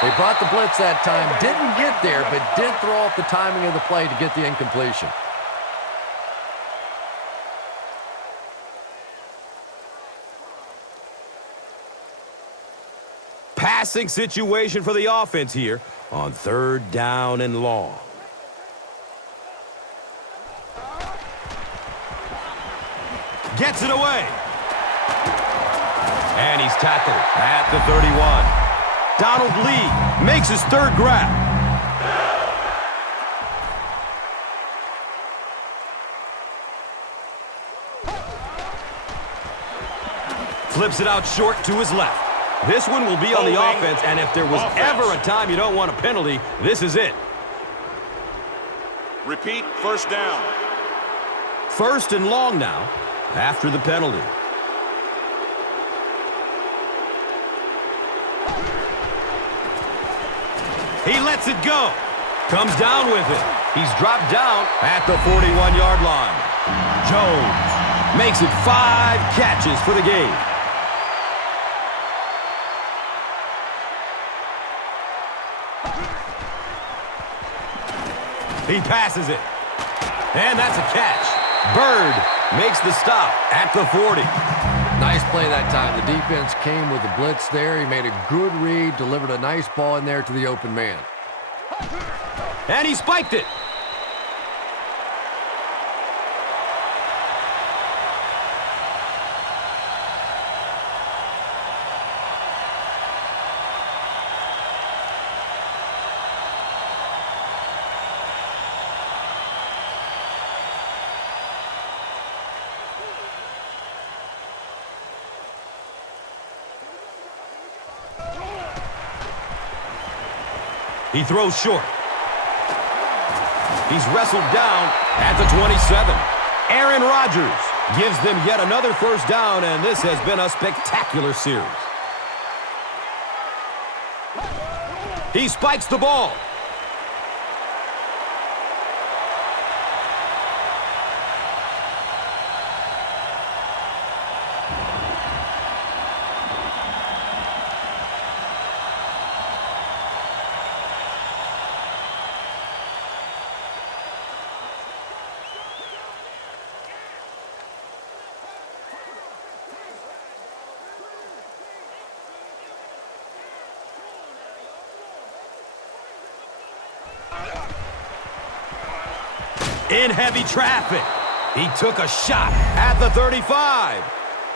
They brought the blitz that time, didn't get there, but did throw off the timing of the play to get the incompletion. Passing situation for the offense here on 3rd down and long. Gets it away. And he's tackled at the 31. Donald Lee makes his 3rd grab. Flips it out short to his left. This one will be on the offense, and if there was ever a time you don't want a penalty, this is it. Repeat, 1st down. 1st and long now after the penalty. He lets it go. Comes down with it. He's dropped down at the 41-yard line. Jones makes it 5 catches for the game. He passes it. And that's a catch. Bird makes the stop at the 40. Nice play that time. The defense came with the blitz there. He made a good read, delivered a nice ball in there to the open man. And he spiked it. He throws short. He's wrestled down at the 27. Aaron Rodgers gives them yet another 1st down, and this has been a spectacular series. He spikes the ball. In heavy traffic. He took a shot at the 35.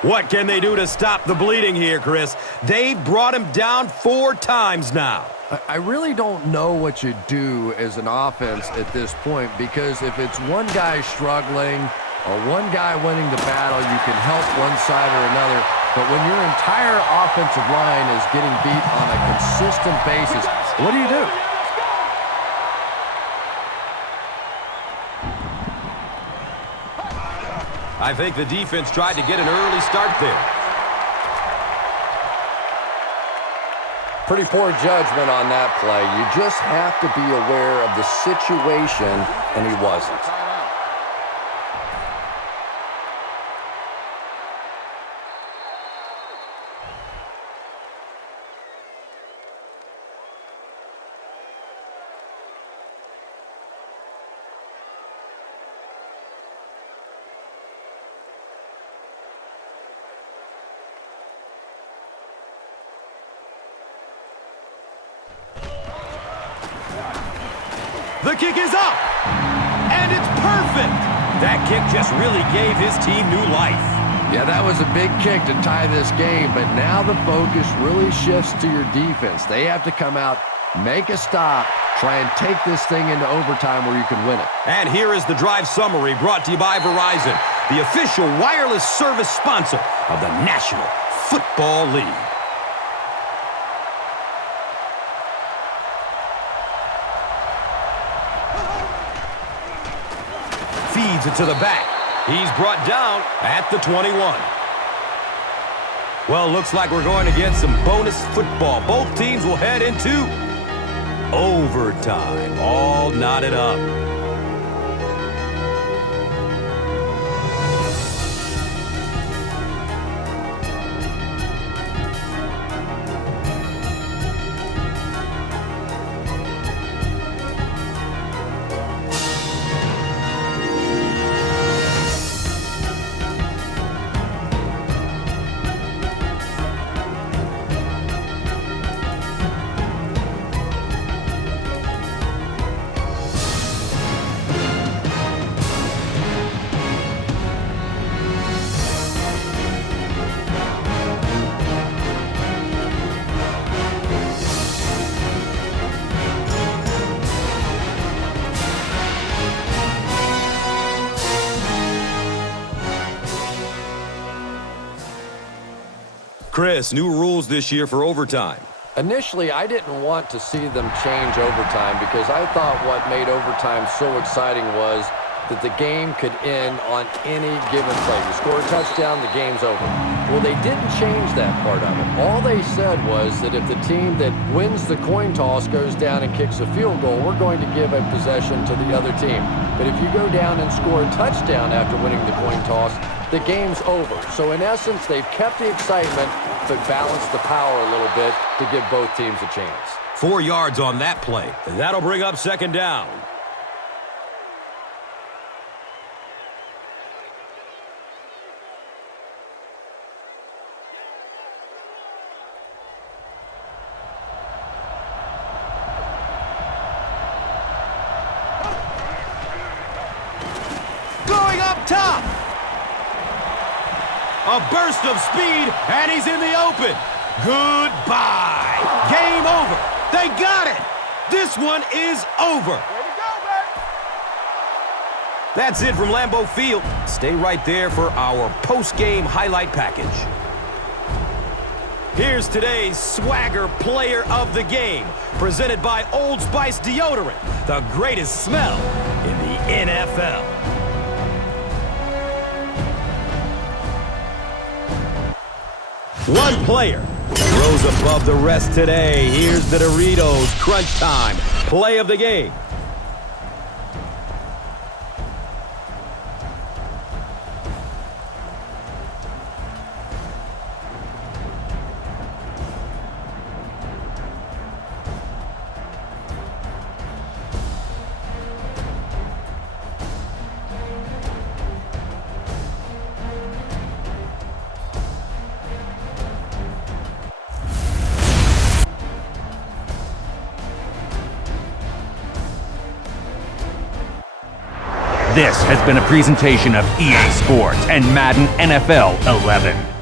What can they do to stop the bleeding here, Chris? They brought him down 4 times now. I really don't know what you do as an offense at this point, because if it's one guy struggling or one guy winning the battle, you can help one side or another. But when your entire offensive line is getting beat on a consistent basis, what do? I think the defense tried to get an early start there. Pretty poor judgment on that play. You just have to be aware of the situation, and he wasn't. The kick is up, and it's perfect. That kick just really gave his team new life. Yeah, that was a big kick to tie this game, but now the focus really shifts to your defense. They have to come out, make a stop, try and take this thing into overtime where you can win it. And here is the drive summary brought to you by Verizon, the official wireless service sponsor of the National Football League. Feeds it to the back. He's brought down at the 21. Well, looks like we're going to get some bonus football. Both teams will head into overtime. All knotted up. Chris, new rules this year for overtime. Initially, I didn't want to see them change overtime because I thought what made overtime so exciting was that the game could end on any given play. You score a touchdown, the game's over. Well, they didn't change that part of it. All they said was that if the team that wins the coin toss goes down and kicks a field goal, we're going to give a possession to the other team. But if you go down and score a touchdown after winning the coin toss, the game's over. So in essence, they've kept the excitement, but balanced the power a little bit to give both teams a chance. 4 yards on that play. That'll bring up second down. Going up top. A burst of speed, and he's in the open. Goodbye. Game over. They got it. This one is over. There we go, man. That's it from Lambeau Field. Stay right there for our post-game highlight package. Here's today's Swagger Player of the Game, presented by Old Spice Deodorant, the greatest smell in the NFL. One player rose above the rest today. Here's the Doritos Crunch Time Play of the Game. This has been a presentation of EA Sports and Madden NFL 11.